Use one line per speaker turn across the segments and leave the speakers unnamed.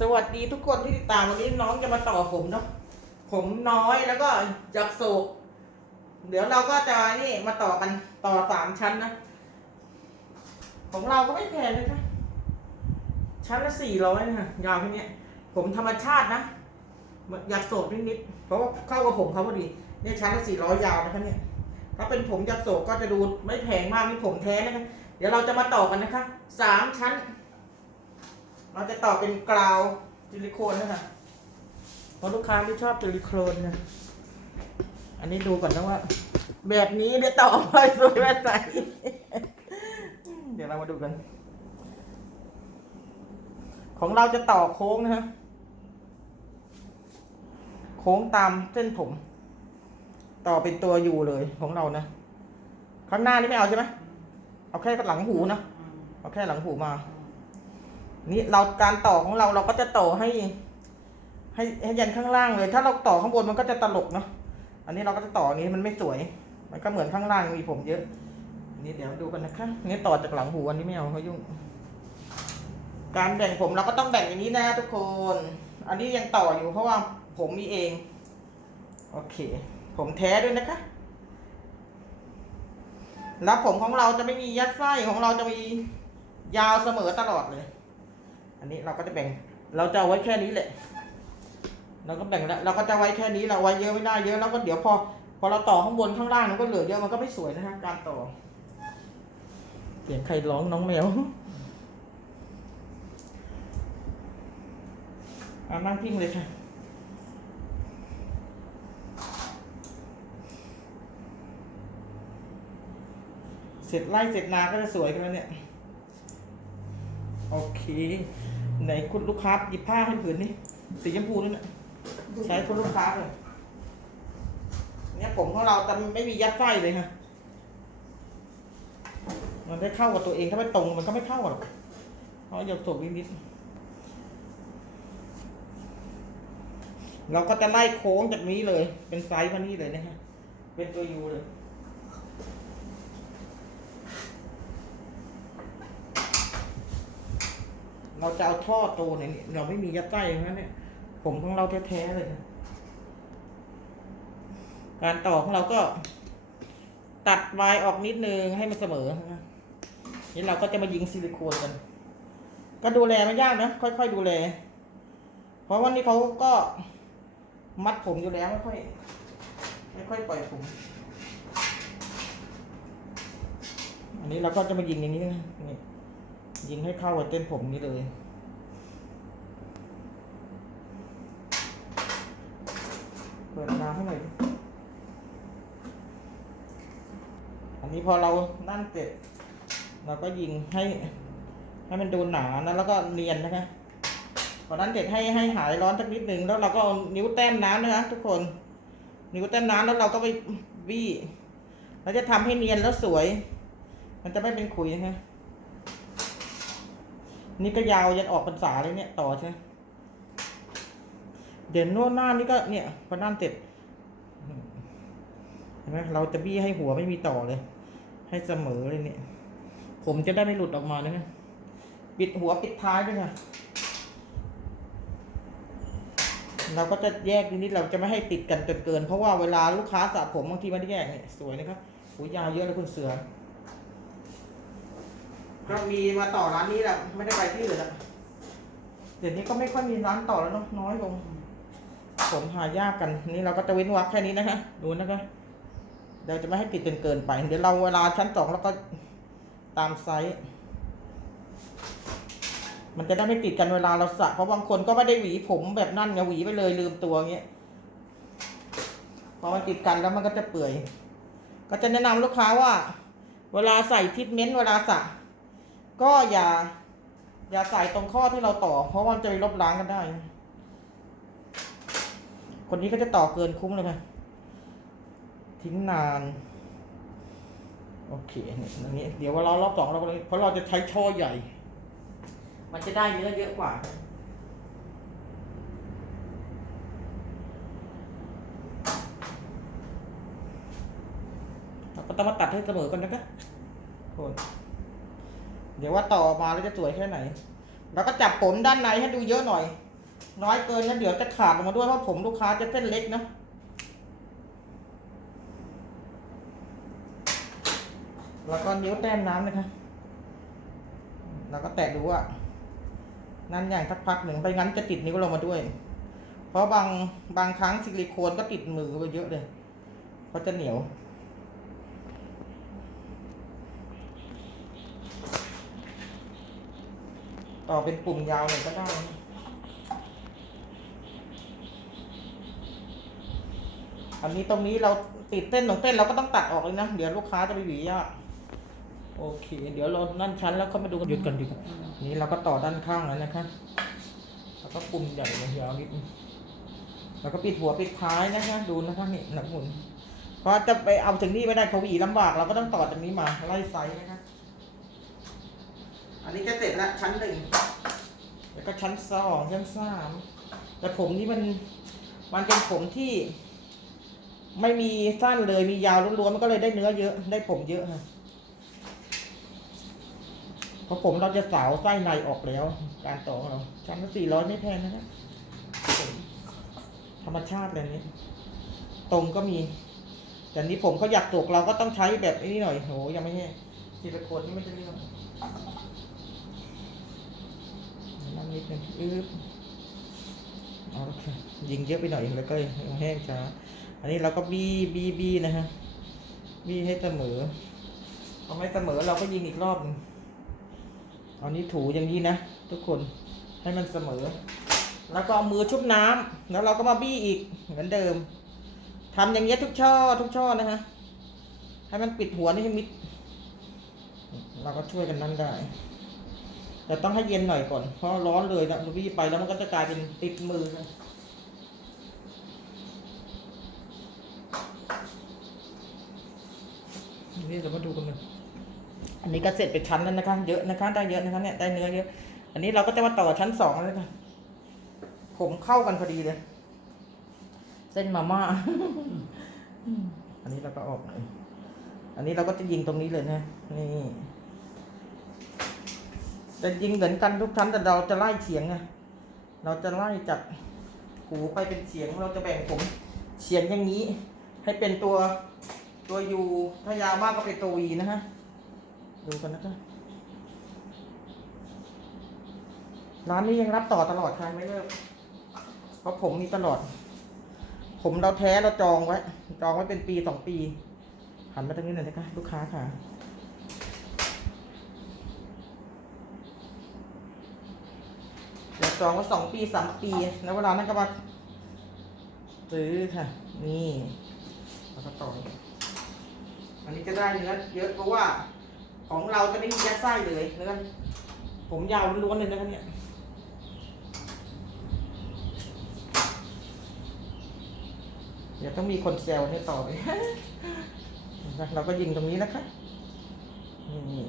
สวัสดีทุกคนที่ติดตามวันนี้น้องจะมาต่อผมเนาะผมน้อยแล้วก็จักโศก เดี๋ยวเราก็จะนี่มาต่อกันต่อสามชั้นนะ ของเราก็ไม่แพงเลยนะชั้นละสี่ร้อยนะยาวแค่นี้ผมธรรมชาตินะอยากโศกนิดๆเพราะว่าเข้ากับผมเขาพอดีเนี่ยชั้นละสี่ร้อยยาวนะคะเนี่ยถ้าเป็นผมยักโศกก็จะดูไม่แพงมากนี่ผมแท้นะคะ เดี๋ยวเราจะมาต่อกันนะคะสามชั้น เราจะต่อเป็นกราวซิลิโคนนะคะเพราะลูกค้าไม่ชอบซิลิโคนนะอันนี้ดูก่อนนะว่า แบบนี้ได้ต่อไปสวยแบบไหนเดี๋ยวเรามาดูกัน ของเราจะต่อโค้งนะฮะโค้งตามเส้นผม ต่อเป็นตัวอยู่เลยของเรานะข้างหน้านี่ไม่เอาใช่ไหมเอาแค่หลังหูนะเอาแค่หลังหูมา นี่เราการต่อของเราเราก็จะต่อให้ ให้ให้ยันข้างล่างเลย ถ้าเราต่อข้างบนมันก็จะตลกเนาะอันนี้เราก็จะต่ออนนี้มันไม่สวย มันก็เหมือนข้างล่างมีผมเยอะนี่เดี๋ยวดูกันนะคะนี่ต่อจากหลังหูอันนี้ไม่เอาเขายุ่ง การแบ่งผมเราก็ต้องแบ่งอย่างนี้นะทุกคน อันนี้ยังต่ออยู่เพราะว่าผมมีเอง โอเค ผมแท้ด้วยนะคะ แล้วผมของเราจะไม่มียัดไส้ของเราจะมียาวเสมอตลอดเลย อันนี้เราก็จะแบ่ง เราจะเอาไว้แค่นี้แหละ เราก็แบ่งแล้วเราก็จะไว้แค่นี้เราไว้เยอะไม่ได้เยอะแล้วก็เดี๋ยวพอ พอเราต่อข้างบนข้างล่างมันก็เหลือเยอะมันก็ไม่สวยนะฮะการต่อเสียงใครร้องน้องแมวเอานั่งพิงเลยค่ะเสร็จไล่เสร็จนาก็จะสวยกันแล้วเนี่ย โอเค ไหนคุณลูกค้าหยิบผ้าให้ผืนนี่สีชมพูนี่นะใช้คุณลูกค้าเลยเนี่ยผมของเราแต่ไม่มียัดไส้เลยฮะมันได้เข้ากับตัวเองถ้าไม่ตรงมันก็ไม่เข้าหรอกเพราะหยกถกนิดๆเราก็จะไล่โค้งจากนี้เลย เป็นไซส์มานี่เลยนะฮะเป็นตัวยูเลย เราจะเอาท่อโตเนี่ยเราไม่มียัดไส้นเนี่ย ผมของเราแท้ๆเลย การต่อของเราก็ ตัดวายออกนิดนึงให้มันเสมอนะนี่เราก็จะมายิงซิลิโคนกัน ก็ดูแลไม่ยากนะค่อยๆดูแล เพราะวันนี้เขาก็มัดผมอยู่แล้วไม่ค่อยไม่ค่อยปล่อยผม อันนี้เราก็จะมายิงอย่างนี้นะนี่ ยิงให้เข้ากับเต้นผมนี้เลย เปิดน้ำให้หน่อย อันนี้พอเรานั่นเสร็จเราก็ยิงให้ ให้มันดูหนานะแล้วก็เนียนนะคะพอนั้นเสร็จให้ให้หายร้อนสักนิดหนึ่งแล้วเราก็เอานิ้วแต้มน้ำนะคะทุกคน นิ้วแต้มน้ำแล้วเราก็ไปบี้เราจะทำให้เนียนแล้วสวย มันจะไม่เป็นขุยนะคะ นี่ก็ยาวยันออกพรรษาเลยเนี่ยต่อใช่ไหมเดี๋ยวโน่นหน้านี่ก็เนี่ยพอนั่นเสร็จเห็นไหมเราจะบี้ให้หัวไม่มีต่อเลย ให้เสมอเลยเนี่ย ผมจะได้ไม่หลุดออกมานะปิดหัวปิดท้ายด้วยค่ะเราก็จะแยกนิดเราจะไม่ให้ติดกันจนเกิน เพราะว่าเวลาลูกค้าสระผมบางทีม่ได้แยกเนี่ยสวยนะครับหูยาวเยอะเลยคุณเสือ ก็มีมาต่อร้านนี้แหละไม่ได้ไปที่อื่นละเดี๋ยวนี้ก็ไม่ค่อยมีร้านต่อแล้วเนาะน้อยลงผมหายากกันนี่เราก็จะเว้นวรรคแค่นี้นะคะดูนะคะเดี๋ยวจะไม่ให้ติดจนเกินไป เดี๋ยวเราเวลาชั้นสองแล้วก็ตามไซส์มันจะได้ไม่ติดกันเวลาเราสระเพราะบางคนก็ไม่ได้หวีผมแบบนั่นไงหวีไปเลยลืมตัวเงี้ยพอมันติดกันแล้วมันก็จะเปื่อย ก็จะแนะนำลูกค้าว่า เวลาใส่ทิทเมนต์เวลาสระ ก็อย่า อย่าใส่ตรงข้อที่เราต่อ เพราะมันจะไปลบล้างกันได้ คนนี้ก็จะต่อเกินคุ้มเลยค่ะทิ้งนาน โอเคเนี่ยอันนี้ เดี๋ยวว่าเรารอบสองเราเลยเพราะเราจะใช้ช่อใหญ่ มันจะได้เนื้อเยอะกว่าก็ต้องมาตัดให้เสมอกันนะคะโทษ เดี๋ยวว่าต่อมาแล้วจะสวยแค่ไหน แล้วก็จับผมด้านในให้ดูเยอะหน่อย น้อยเกินนะเดี๋ยวจะขาดออกมาด้วยเพราะผมลูกค้าจะเส้นเล็กนะแล้วก็นิ้วแต้มน้ำนะคะแล้วก็แตะดูว่านั่นอย่างสักพักหนึ่งไปงั้นจะติดนิ้วเรามาด้วย เพราะบางบางครั้งซิลิโคนก็ติดมือไปเยอะเลยเพราะจะเหนียว ต่อเป็นปุ่มยาวหน่อยก็ได้นะอันนี้ตรงนี้เราติดเส้นของเส้นเราก็ต้องตัดออกเลยนะ เดี๋ยวลูกค้าจะไปหวียากโอเค เดี๋ยวเรานั่นชั้นแล้วเขามาดูกันหยุดกันหยุดกันนี่เราก็ต่อด้านข้างแล้วนะคะแล้วก็ปุ่มใหญ่เลยยาวนิดนึงแล้วก็ปิดหัวปิดท้ายนะคะดูนะคะนี่หนักหมุนเพราะจะไปเอาถึงนี่ไม่ได้เขาหวีลำบากเราก็ต้องต่อตรงนี้มาไล่ไซส์นะคะ อันนี้จะเสร็จละชั้นหนึ่งแล้วก็ชั้นสองชั้นสามแต่ผมนี่มันมันเป็นผมที่ ไม่มีสั้นเลยมียาวล้วนๆมันก็เลยได้เนื้อเยอะได้ผมเยอะค่ะเพราะผมเราจะสาวไส้ในออกแล้ว การต่อของเราชั้นละสี่ร้อยไม่แพงนะครับธรรมชาติเลยนี้ ตรงก็มีแต่นี้ผมเขาอยากตกเราก็ต้องใช้แบบนี้หน่อยโหยังไม่แห้งทีละคนนี่ไม่ใช่เรื่อง นิดนึงอึ๊บเอาละค่ะยิงเยอะไปหน่อยแล้วก็แห้งช้าอันนี้เราก็บี้บี้บี้นะฮะบี้ให้เสมอพอาไม่เสมอเราก็ยิงอีกรอบนึงเอานี้ถูอย่างนี้นะทุกคนให้มันเสมอ แล้วก็เอามือชุบน้ำแล้วเราก็มาบี้อีกเหมือนเดิมทำอย่างเงี้ยทุกช่อ ทุกช่อนะฮะให้มันปิดหัวนี่ให้มิด เราก็ช่วยกันนั่นได้ แต่ต้องให้เย็นหน่อยก่อน เพราะร้อนเลยนะบี้ไปแล้วมันก็จะกลายเป็นติดมือนะนี่เรามาดูกันเลยอันนี้ก็เสร็จไปชั้นแล้วนะคะ เยอะนะคะ ได้เยอะนะคะเนี่ยได้เนื้อเยอะ อันนี้เราก็จะมาต่อชั้นสองแล้วค่ะผมเข้ากันพอดีเลย เส้นมาม่า อันนี้เราก็ออกหน่อยอันนี้เราก็จะยิงตรงนี้เลยนะ นี่ จะยิงเหมือนกันทุกชั้นแต่เราจะไล่เฉียงไงเราจะไล่จากหูไปเป็นเฉียงเราจะแบ่งผมเฉียงอย่างนี้ ให้เป็นตัวตัวยูถ้ายาวมากก็เป็นตัววีนะฮะดูกันนะคะร้านนี้ยังรับต่อตลอดใครไม่เลิกเพราะผมมีตลอด ผมเราแท้เราจองไว้ จองไว้เป็นปีสองปีหันมาตรงนี้หน่อยนะคะลูกค้าค่ะ เดี๋ยวจองไว้สองปีสามปี แล้วเวลานั้นก็มาซื้อค่ะ นี่แล้วก็ต่ออันนี้จะได้เนื้อเยอะเพราะว่า ของเราจะไม่มียัดไส้เลยเนื้อผมยาวล้วนเลยนะคะเนี่ยเดี๋ยวต้องมีคนแซวให้ต่อไปเราก็ยิงตรงนี้นะคะนี่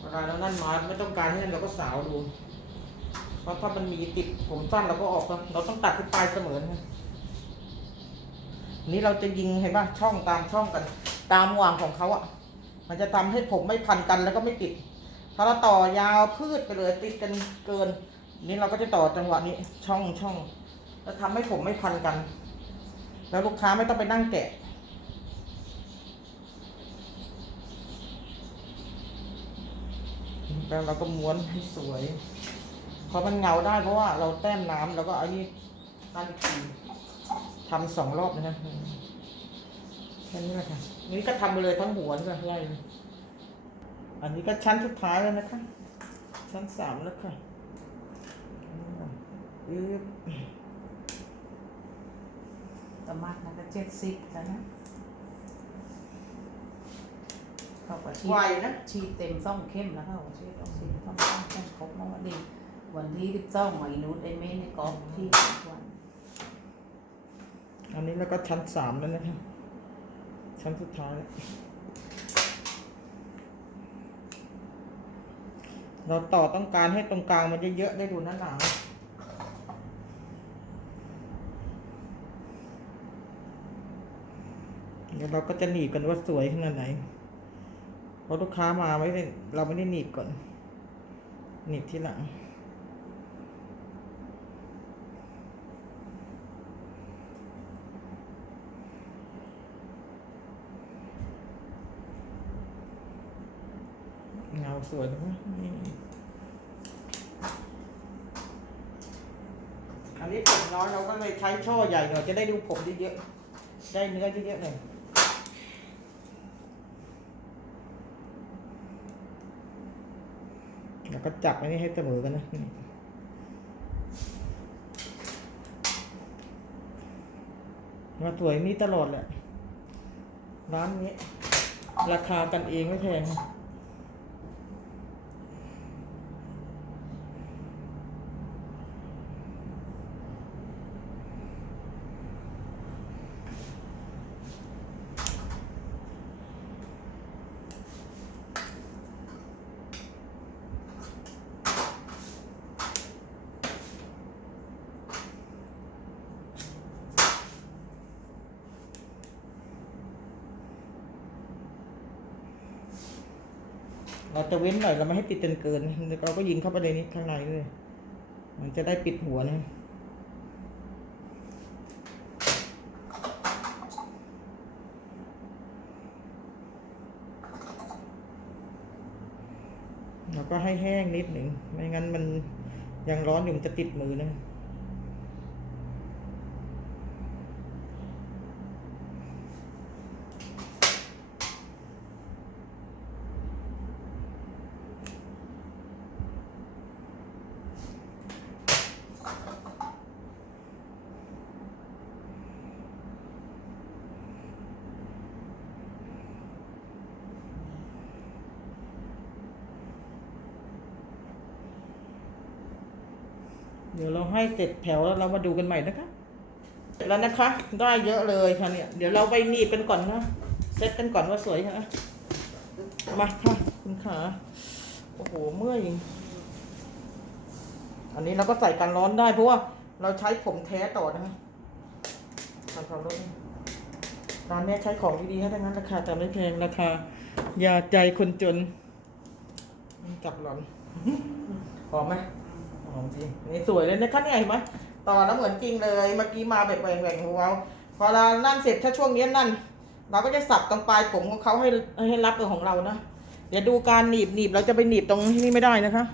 เวลาเรานั่นมาไม่ต้อง การให้นั่นเราก็สาวดู เพราะถ้ามันมีติดผมสั้นเราก็ออกนะเราต้องตัดที่ปลายเสมอนะนี้เราจะยิงเห็นป่ะช่องตามช่องกัน ตามวางของเขาอะ่ะ มันจะทำให้ผมไม่พันกันแล้วก็ไม่ติด ถ้าเราต่อยาวพืชไปเลยติดกันเกิน นี่เราก็จะต่อจังหวะนี้ช่องช่องแล้วทำให้ผมไม่พันกัน แล้วลูกค้าไม่ต้องไปนั่งแกะ แล้วเราก็ม้วนให้สวยพอมันเงาได้เพราะว่าเราแต้มน้ำแล้วก็เอานี่นั่นอีทีทำสองรอบนะฮะแค่นี้แหละค่ะนี่ก็ทำไปเลยทั้งหัวนี่ก็ไล่เลยอันนี้ก็ชั้นสุดท้ายแล้วนะคะ ชั้นสามแล้วค่ะอือ
สมัครนะก็เจ็ดสิบแล้วนะ เขาก็ชี
ไว
ด
นะ
ชีดเต็มซ่องเข้มแล้วเขาก็ชีดออกชีดซ่องซ่องเข้มครบแล้ววันนี้วันที่ซ่องหอยนุชไอเมนในกอล์ฟที่ทุกวัน
อันนี้แล้วก็ชั้นสามแล้วนะคะ ชั้นสุดท้ายแล้วเราต่อต้องการให้ตรงกลางมันเยอะๆได้ดูหน้าหนาวเดี๋ยวเราก็จะหนีบกันว่าสวยขนาดไหนเพราะลูกค้ามาไม่ได้เราไม่ได้หนีบก่อน หนีบที่หลัง เงาสวยนะนี่อันนี้ผมน้อยเราก็เลยใช้ช่อใหญ่หน่อยจะได้ดูผมเยอะๆได้เนื้อเยอะๆหน่อยแล้ว ก็จับอันนี้ให้เสมอกันนะมาสวยนี่ตลอดแหละร้านนี้ ราคากันเองไม่แพง เราจะเว้นหน่อยเราไม่ให้ติดจนเกินเราก็ยิงเข้าไปในนี้ข้างในเลย มันจะได้ปิดหัวนะแล้วก็ให้แห้งนิดหนึ่งไม่งั้นมันยังร้อนอยู่มันจะติดมือนะ เดี๋ยวเราให้เสร็จแถวแล้วเรามาดูกันใหม่นะคะเสร็จแล้วนะคะ ได้เยอะเลยค่ะเนี่ย เดี๋ยวเราไปหนีบกันก่อนนะเซตกันก่อนว่าสวยใช่ไหมาค่ะ คุณขาโอ้โหเมื่อยอันนี้เราก็ใส่กันร้อนได้เพราะว่าเราใช้ผมแท้ต่อนะคะทำความร้อนร้านเนี้ใช้ของดีๆให้ทั้งนั้นราคาแต่ไม่แพงราคายาใจคนจนจับหลอนหอมไหม หอมจริงนี่สวยเลยนะคะเนี่ยเห็นไหมต่อแล้วเหมือนจริงเลย เมื่อกี้มาแบบแหว่งๆหัวพอเรานั่นเสร็จถ้าช่วงนี้นั่น เราก็จะสับตรงปลายผมของเขาให้ให้รับกับของเรานะ เดี๋ยวดูการหนีบหนีบเราจะไปหนีบตรงที่นี่ไม่ได้นะคะ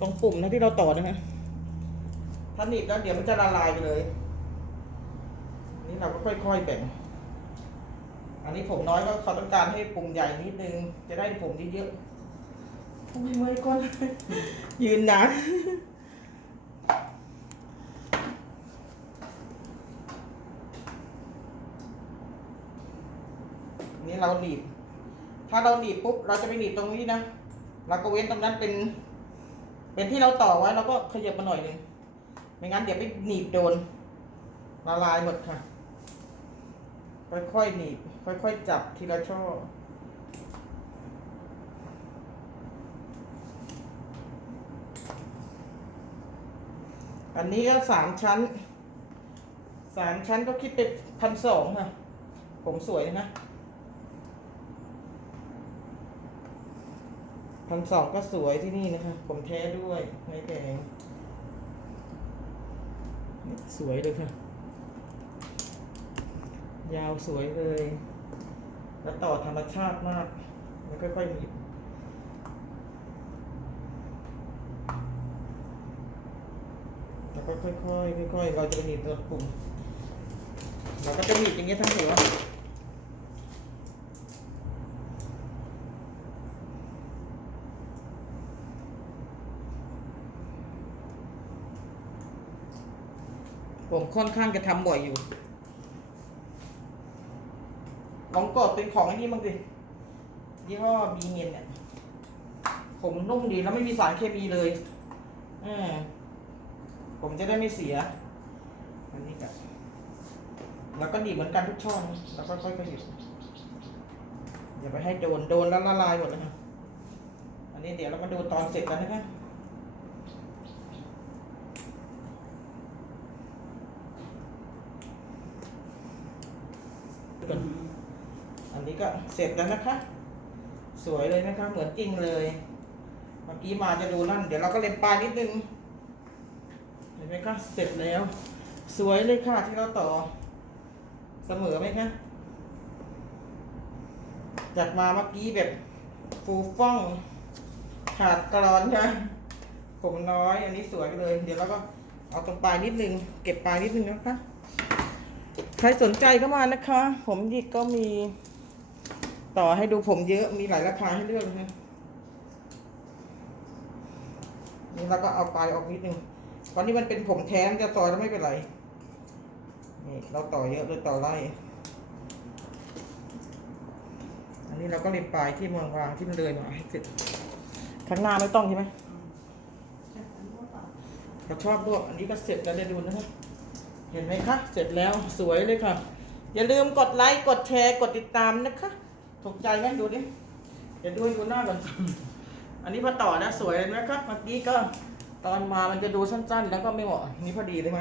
ตรงปุ่มนะที่เราต่อนะคะถ้าหนีบแล้วเดี๋ยวมันจะละลายไปเลย นี่เราก็ค่อยๆแบ่ง อันนี้ผมน้อยก็เขาต้องการให้ปุ่มใหญ่นิดนึง จะได้ผมเยอะๆ มเมื่อยก่อนยืนนานนี่เราหนีบ ถ้าเราหนีบปุ๊บเราจะไปหนีบตรงนี้นะเราก็เว้นตรงนั้นเป็น เป็นที่เราต่อไว้เราก็ขยับมาหน่อยหนึ่งไม่งั้นเดี๋ยวไปหนีบโดนละลายหมดค่ะ ค่อยๆหนีบ ค่อยๆจับทีละช่อ อันนี้ก็สามชั้น สามชั้นก็คิดเป็นพันสองค่ะ ผมสวยนะพันสองก็สวยที่นี่นะคะ ผมแท้ด้วยไม่แพงสวยเลยค่ะ ยาวสวยเลย แล้วต่อธรรมชาติมาก แล้วค่อยๆหนีบ แล้วก็ค่อยๆค่อยๆเราจะไปหนีบตัวปุ่มเราก็จะหนีบอย่างเงี้ยทั้งหัวผมค่อนข้างจะทำบ่อยอยู่ ลองกดเป็นของไอ้นี่บ้างสิยี่ห้อบีเงินเนี่ย ผมนุ่มดีแล้วไม่มีสารเคมีเลย อืม ผมจะได้ไม่เสีย อันนี้กับแล้วก็หนีเหมือนกันทุกช่อง แล้วก็ค่อยๆหยิบอย่าไปให้โดน โดนแล้วละลายหมดเลยค่ะอันนี้เดี๋ยวเรามาดูตอนเสร็จกันนะคะอันนี้ก็เสร็จแล้วนะคะ สวยเลยนะคะ เหมือนจริงเลย เมื่อกี้มาจะดูนั่น เดี๋ยวเราก็เล็มปลายนิดนึง ไหมคะเสร็จแล้ว สวยเลยค่ะที่เราต่อ เสมอไหมคะจัดมาเมื่อกี้แบบฟูฟ่อง ขาดกรอนค่ผมน้อยอันนี้สวยเลย เดี๋ยวเราก็เอาตรงปลายนิดนึง เก็บปลายนิดนึงนะคะใครสนใจก็มานะคะ ผมหยิกก็มีต่อให้ดูผมเยอะมีหลายราคาให้เลือกนะนี่เราก็เอาปลายออกนิดนึง ตอนนี้มันเป็นผมแท้มจะต่อยแล้วไม่เป็นไร นี่เราต่อเยอะเลยต่อไล่ อันนี้เราก็เล็มปลายที่เมืองวางที่มันเลยมาให้เสร็จข้างหน้าไม่ต้องใช่ไหมเราชอบลวกอันนี้ก็เสร็จแล้วเลยดูนะครับเห็นไหมคะ เสร็จแล้วสวยเลยค่ะ อย่าลืมกดไลค์ กดแชร์ กดติดตามนะคะ ถูกใจไหมดูดิเดี๋ยวดูดูหน้าก่อน อันนี้พอต่อนะสวยเลยนะครับ เมื่อกี้ก็ ตอนมามันจะดูสั้น ๆ แล้วก็ไม่เหมาะอันนี้พอดีเลยไหม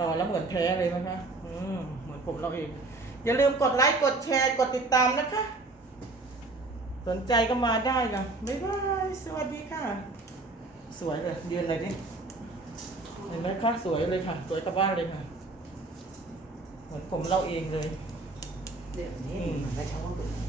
ต่อแล้วเหมือนแท้เลยไหมคะอืมเหมือนผมเราเอง อย่าลืมกดไลค์กดแชร์กดติดตามนะคะ สนใจก็มาได้นะบ๊ายบายสวัสดีค่ะ สวยเลยยืนเลยดิเห็นไหมคะสวยเลยค่ะ สวยกลับบ้านเลยค่ะ เหมือนผมเราเองเลย
เดี๋ยวนี้มันได้ช่องดู